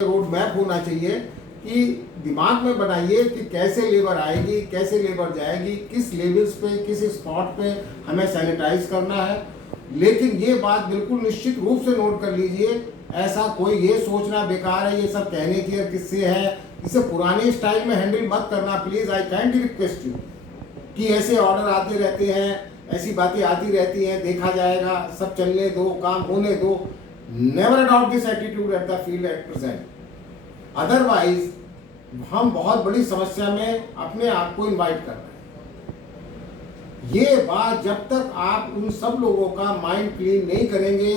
Road map होना चाहिए कि दिमाग में बनाइए कि कैसे लेबर आएगी, कैसे लेबर जाएगी, किस लेवल्स पे, किस स्पॉट पे हमें सैनिटाइज करना है। लेकिन ये बात बिल्कुल निश्चित रूप से नोट कर लीजिए, ऐसा कोई ये सोचना बेकार है, ये सब कहने की किससे है, इसे पुराने स्टाइल में हैंडल मत करना please. I kindly request you कि ऐसे ऑर्डर आते रहते हैं, ऐसी बातें आती रहती हैं, देखा जाएगा, सब चलने दो, काम होने दो। Never adopt this attitude at the field at present, otherwise हम बहुत बड़ी समस्या में अपने आप को इनवाइट कर रहे हैं। ये बात जब तक आप उन सब लोगों का माइंड क्लीन नहीं करेंगे,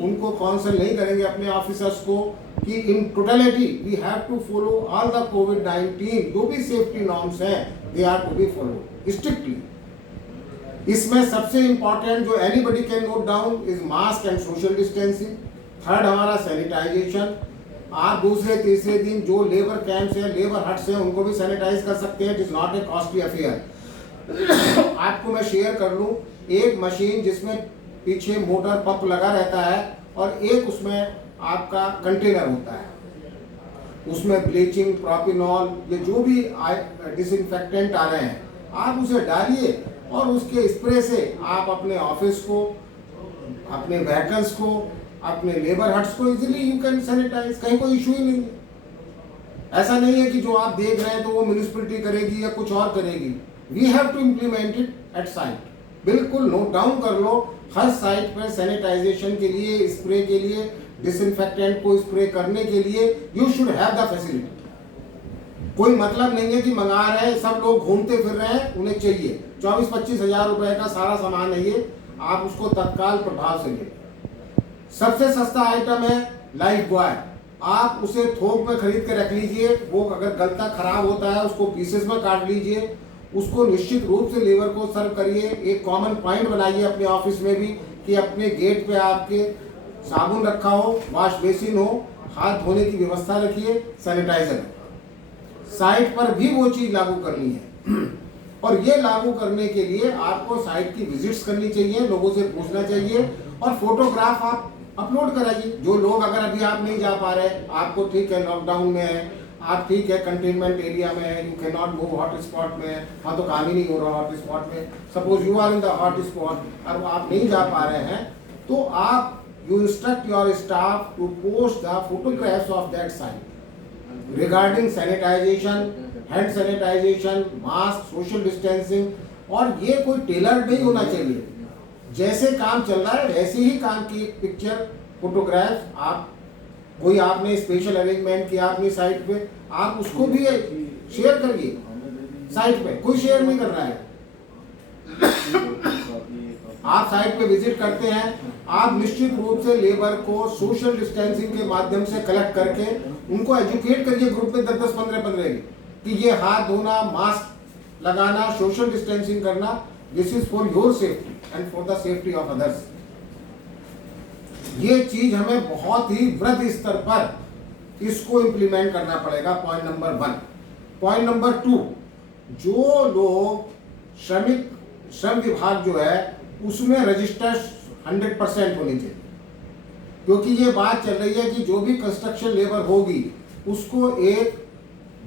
उनको काउंसिल नहीं करेंगे अपने ऑफिसर्स को कि in totality we have to follow all the कोविड-19 जो भी सेफ्टी नॉर्म्स हैं, they are to be follow strictly. इसमें सबसे इंपॉर्टेंट जो anybody can note down is mask and social distancing. Third हमारा सैनिटाइजेशन। आप दूसरे तीसरे दिन जो लेबर कैंप्स हैं, लेबर हट्स हैं, उनको भी सैनिटाइज कर सकते हैं। It is not a costly affair. आपको मैं शेयर कर लूं, एक मशीन जिसमें पीछे मोटर पंप लगा रहता है और एक उसमें आपका कंटेनर होता है, उसमें ब्लीचिंग, प्रोपिनॉल, ये जो भी डिसइंफेक्टेंट आ रहे हैं, आप उसे डालिए और उसके स्प्रे से आप अपने ऑफिस को, अपने व्हीकल्स को, अपने लेबर हट्स को इजीली यू कैन सैनिटाइज। कहीं कोई इशू ही नहीं है। ऐसा नहीं है कि जो आप देख रहे हैं तो वो म्यूनिसिपैलिटी करेगी या कुछ और करेगी। We have to implement it at site. बिल्कुल नोट डाउन कर लो, हर साइट पर सैनिटाइजेशन के लिए, स्प्रे के लिए, डिसइंफेक्टेंट को स्प्रे करने के लिए you should have the facility. कोई मतलब नहीं है कि मंगा रहे हैं, सब लोग घूमते फिर रहे हैं, उन्हें चाहिए 24-25 हजार रुपए का सारा सामान है ये, आप उसको तत्काल प्रभाव से लें। सबसे सस्ता आइटम है लाइफ बॉय, आप उसे थोक में खरीद के रख लीजिए। वो अगर गलता खराब होता है उसको पीसेस में काट लीजिए, उसको निश्चित रूप से लेबर को सर्व करिए। एक कॉमन पॉइंट बनाइए अपने ऑफिस में भी कि अपने गेट पे आपके साबुन रखा हो, वॉश बेसिन हो, हाथ धोने की व्यवस्था रखिए, सैनिटाइजर। साइट पर भी वो चीज लागू करनी है और ये लागू करने के लिए आपको साइट की विजिट्स करनी चाहिए, लोगों से पूछना चाहिए और फोटोग्राफ आप अपलोड कराइए। जो लोग, अगर अभी आप नहीं जा पा रहे, आपको ठीक है लॉकडाउन में है, आप ठीक है कंटेनमेंट एरिया में है, you can not move hot spot में, हाँ तो काम ही नहीं हो रहा हॉट स्पॉट में, suppose you are in the hot spot और आप नहीं जा पा रहे हैं, तो आप you instruct your staff to post the photographs of that site regarding sanitization, hand sanitization, mask, social distancing. और ये कोई टेलर नहीं होना चाहिए, जैसे काम चल रहा है वैसे ही काम की पिक्चर, फोटोग्राफ, आप कोई आपने स्पेशल अरेंजमेंट किया अपनी साइट पे, आप उसको भी शेयर करिए साइट पे। कोई शेयर नहीं कर रहा है। आप साइट पे विजिट करते हैं, आप निश्चित रूप से लेबर को सोशल डिस्टेंसिंग के माध्यम से कलेक्ट करके उनको एजुकेट करिए ग्रुप में 10-10, 15-15 कि ये हाथ धोना, मास्क लगाना, सोशल डिस्टेंसिंग करना, this is for your safety and for the safety of others. ये चीज हमें बहुत ही वृहद स्तर पर इसको इंप्लीमेंट करना पड़ेगा। Point number 1। पॉइंट नंबर 2, जो लोग श्रम विभाग जो है उसमें रजिस्टर 100% होनी चाहिए, क्योंकि ये बात चल रही है कि जो भी कंस्ट्रक्शन लेबर होगी उसको एक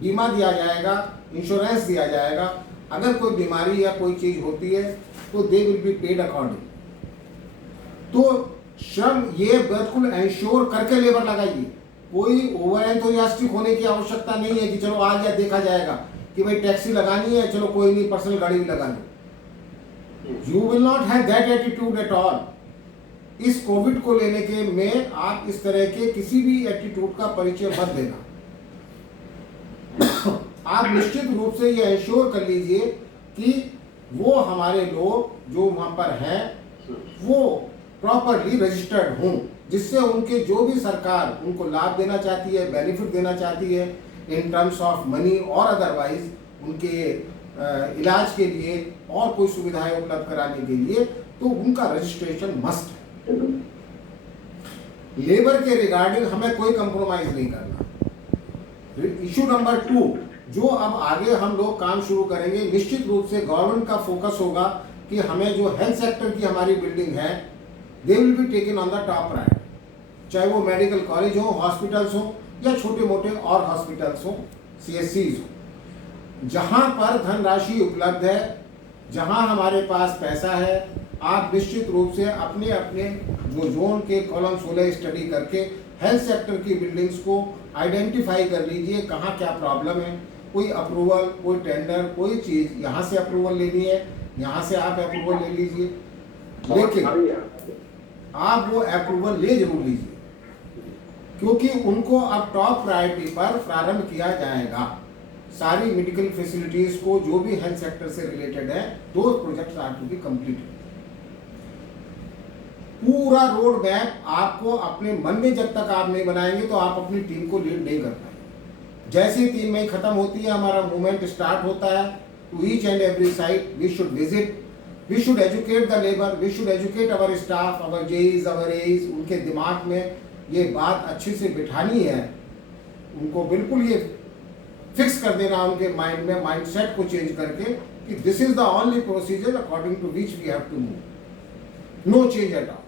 बीमा दिया जाएगा, इंश्योरेंस दिया जाएगा। अगर कोई बीमारी या कोई चीज होती है तो they will be paid according. तो श्रम ये बिल्कुल इंश्योर करके लेबर लगाइए। कोई ओवर एंथुसियास्टिक होने की आवश्यकता नहीं है कि चलो आ गया देखा जाएगा, कि भाई टैक्सी लगानी है, चलो कोई नहीं, पर्सनल गाड़ी भी लगा लो। You will not have that attitude at all. इस कोविड को लेने के में आप इस तरह के किसी भी एटीट्यूड का परिचय मत देना। आप निश्चित रूप से ये इंश्योर कर लीजिए कि वो हमारे लोग जो वहां पर हैं वो प्रॉपरली रजिस्टर्ड हों, जिससे उनके जो भी सरकार उनको लाभ देना चाहती है, बेनिफिट देना चाहती है इन टर्म्स ऑफ मनी और अदरवाइज, उनके इलाज के लिए और कोई सुविधाएं उपलब्ध कराने के लिए, तो उनका रजिस्ट्रेशन मस्ट है। लेबर के रिगार्डिंग हमें कोई कंप्रोमाइज नहीं करना। इशू नंबर 2, जो अब आगे हम लोग काम शुरू करेंगे, निश्चित रूप से गवर्नमेंट का फोकस होगा कि हमें जो हेल्थ सेक्टर की हमारी बिल्डिंग है, they will be taken on the top priority. चाहे वो मेडिकल कॉलेज हो, हॉस्पिटल्स हो, या छोटे मोटे और हॉस्पिटल्स हो, CSCs हो, जहाँ पर धनराशि उपलब्ध है, जहाँ हमारे पास पैसा है, आप निश्चित रूप से अपने अपने जो जोन के कॉलम 16 स्टडी करके हेल्थ सेक्टर की बिल्डिंग्स को आइडेंटिफाई कर लीजिए कहाँ क्या प्रॉब्लम है। कोई अप्रूवल, कोई टेंडर, कोई चीज़ यहाँ से अप्रूवल लेनी है, यहाँ से आप अप्रूवल ले लीजिए, लेकिन आप वो अप्रूवल ले जरूर लीजिए, क्योंकि उनको अब टॉप प्रायोरिटी पर प्रारंभ किया जाएगा। सारी मेडिकल फैसिलिटीज को जो भी हेल्थ सेक्टर से रिलेटेड है, दो projects are to be completed. पूरा रोड मैप आपको अपने मन में जब तक आप नहीं बनाएंगे तो आप अपनी टीम को लीड नहीं कर पाएंगे। जैसे ही 3 मई खत्म होती है, हमारा मूवमेंट स्टार्ट होता है to each and every site. We should visit, we should educate the labour, we should educate our staff, our JEs, our AEs. उनके दिमाग में ये बात अच्छे से बिठानी है, उनको बिल्कुल ये फिक्स कर देना उनके माइंड में, माइंड सेट को चेंज करके कि this is the only procedure according to which we have to move, no change at all.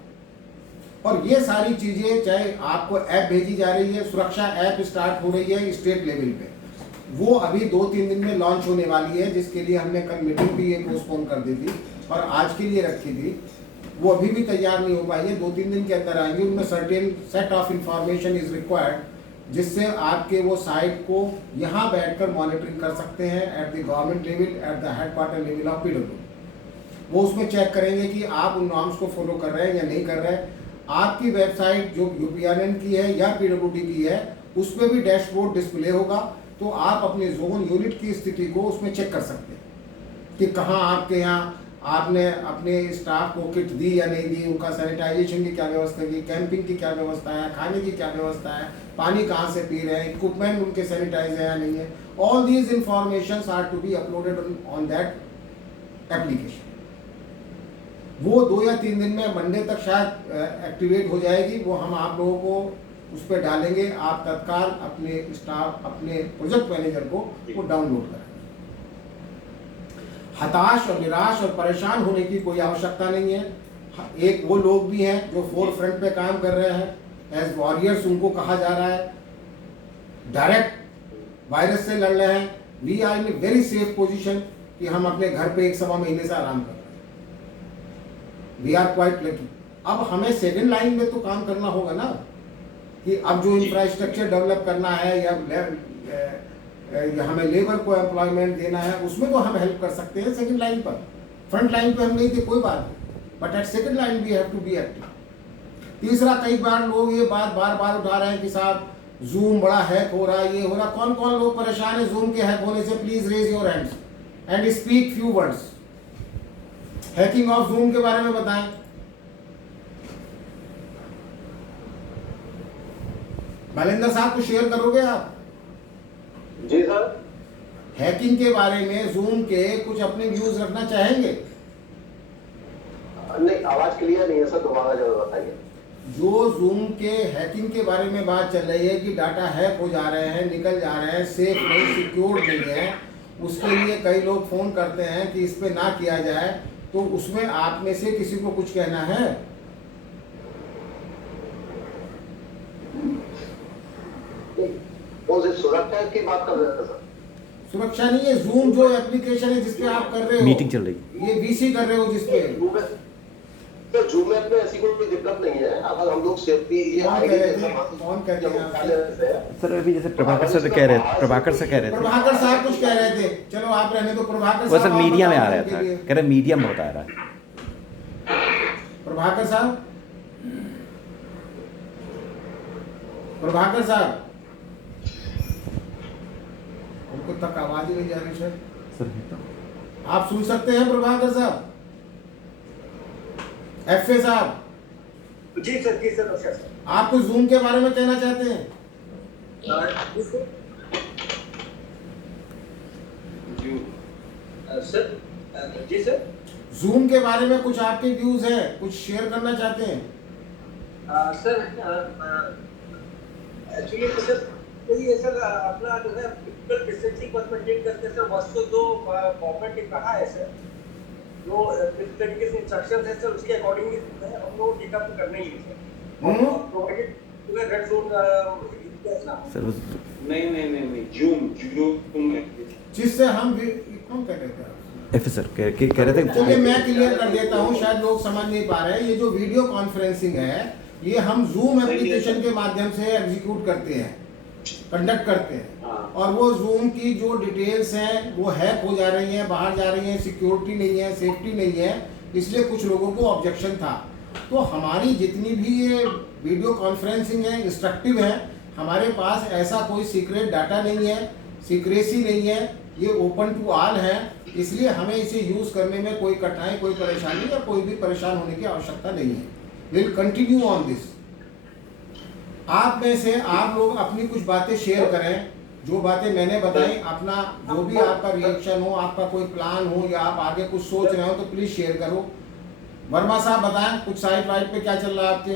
और ये सारी चीजें, चाहे आपको ऐप भेजी जा रही है, सुरक्षा ऐप स्टार्ट हो रही है स्टेट लेवल पे, वो अभी 2-3 दिन में लॉन्च होने वाली है, जिसके लिए हमने कल मीटिंग भी ये पोस्टपोन कर दी थी और आज के लिए रखी थी। वो अभी भी तैयार नहीं हो पाई है, 2-3 दिन के अंदर आएंगे। उनमें certain set of information is required, जिससे आपके वो साइट को यहाँ बैठकर मॉनिटरिंग कर सकते हैं at the government level, at the headquarter level of PWD। वो उसमें चेक करेंगे कि आप उन नॉर्म्स को फॉलो कर रहे हैं या नहीं कर रहे हैं। आपकी वेबसाइट जो UPRN की है या PWD की है, उसमें भी डैशबोर्ड डिस्प्ले होगा, तो आप अपने जोन यूनिट की स्थिति को उसमें चेक कर सकते हैं कि कहाँ आपके यहाँ आपने अपने स्टाफ को किट दी या नहीं दी, उनका सैनिटाइजेशन की क्या व्यवस्था की, कैंपिंग की क्या व्यवस्था है, खाने की क्या व्यवस्था है, पानी कहाँ से पी रहे हैं, इक्विपमेंट उनके सैनिटाइज है या नहीं है। All these information are to be uploaded on that application. वो 2 या 3 दिन में, मंडे तक शायद एक्टिवेट हो जाएगी। वो हम आप लोगों को उस पर डालेंगे, आप तत्काल अपने स्टाफ, अपने प्रोजेक्ट मैनेजर को वो डाउनलोड करें। हताश और निराश और परेशान होने की कोई आवश्यकता नहीं है। एक वो लोग भी हैं जो फोर फ्रंट पे काम कर रहे हैं, एज वॉरियर्स उनको कहा जा रहा है, डायरेक्ट वायरस से लड़ रहे हैं। We are in a very safe position कि हम अपने घर पे 1-1.25 महीने से आराम कर रहे हैं। We are quite lucky. अब हमें सेकेंड लाइन में तो काम करना होगा ना, कि अब जो इंफ्रास्ट्रक्चर डेवलप करना है या हमें लेबर को एम्प्लॉयमेंट देना है, उसमें तो हम हेल्प कर सकते हैं सेकंड लाइन पर। फ्रंट लाइन पे हम नहीं थे, कोई बात नहीं, but at second line we have to be active. तीसरा, कई बार लोग ये बात बार बार उठा रहे हैं कि साहब जूम बड़ा हैक हो रहा है, ये हो रहा। कौन कौन लोग परेशान है जूम के हैक होने से? Please raise your hands and speak few words. Hacking of Zoom के बारे में बताएं। बालेंद्र साहब को शेयर करोगे आप? जी सर। हैकिंग के बारे में, जूम के कुछ अपने व्यूज रखना चाहेंगे? नहीं, आवाज क्लियर नहीं है सर, दोबारा जरूर बताइए। जो जूम के हैकिंग के बारे में बात चल रही है कि डाटा हैक हो जा रहे हैं, निकल जा रहे हैं, सेफ नहीं, सिक्योर नहीं है, उसके लिए कई लोग फोन करते हैं कि इस पे ना किया जाए, तो उसमें आप में से किसी को कुछ कहना है? सुरक्षा की बात कर रहे हैं सर? सुरक्षा नहीं है, जूम जो एप्लीकेशन है जिसपे आप कर रहे हो, मीटिंग चल रही है, ये VC कर रहे हो जिसपे। जूम ऐप में ऐसी कोई दिक्कत नहीं है, अगर हम लोग सेफ्टी कौन कहते हैं सर? अभी जैसे प्रभाकर सर कह रहे थे, प्रभाकर साहब कुछ कह रहे थे, चलो आप रहने दो। प्रभाकर वो साहब सर मीडिया में आ रहा था, कह रहे मीडिया में बता रहा है। प्रभाकर साहब उनको तक आवाज ही नहीं जा रही सर। आप सुन सकते हैं प्रभाकर साहब? FA साहब? जी सर, जी सर। आप कुछ जूम के बारे में कहना चाहते हैं? सर जी सर, जूम के बारे में कुछ आपके व्यूज हैं, कुछ शेयर करना चाहते हैं? सर एक्चुअली सर ये सर अपना जो है फिजिकल डिस्टेंसिंग पर मेंटेन करके सर वस्तु तो गवर्नमेंट ने कहा है सर, जो इस तरीके से इंस्ट्रक्शंस है सर, उसके अकॉर्डिंगली हम लोग टेकअप करना ही है सर। प्रोवाइडेड रेड जोन कैसा? सर नहीं जूम में जिससे हम कौन कह रहे थे? सर कह रहे थे। चलिए मैं क्लियर कर देता हूँ, शायद लोग समझ नहीं पा रहे हैं। ये जो वीडियो कॉन्फ्रेंसिंग है, ये हम जूम एप्लीकेशन के माध्यम से एग्जीक्यूट करते हैं, कंडक्ट करते हैं। हाँ। और वो जूम की जो डिटेल्स हैं वो हैक हो जा रही हैं, बाहर जा रही हैं, सिक्योरिटी नहीं है, सेफ्टी नहीं है, इसलिए कुछ लोगों को ऑब्जेक्शन था। तो हमारी जितनी भी ये वीडियो कॉन्फ्रेंसिंग है इंस्ट्रक्टिव है, हमारे पास ऐसा कोई सीक्रेट डाटा नहीं है, सीक्रेसी नहीं है, ये ओपन टू ऑल है, इसलिए हमें इसे यूज करने में कोई कठिनाई, कोई परेशानी या कोई भी परेशान होने की आवश्यकता नहीं है। Will continue on this. आप में से आप लोग अपनी कुछ बातें शेयर करें, जो बातें मैंने बताई, अपना जो भी आपका रिएक्शन हो, आपका कोई प्लान हो या आप आगे कुछ सोच रहे हो तो प्लीज शेयर करो। वर्मा साहब बताएं कुछ साइट वाइट पे क्या चल रहा है आपके?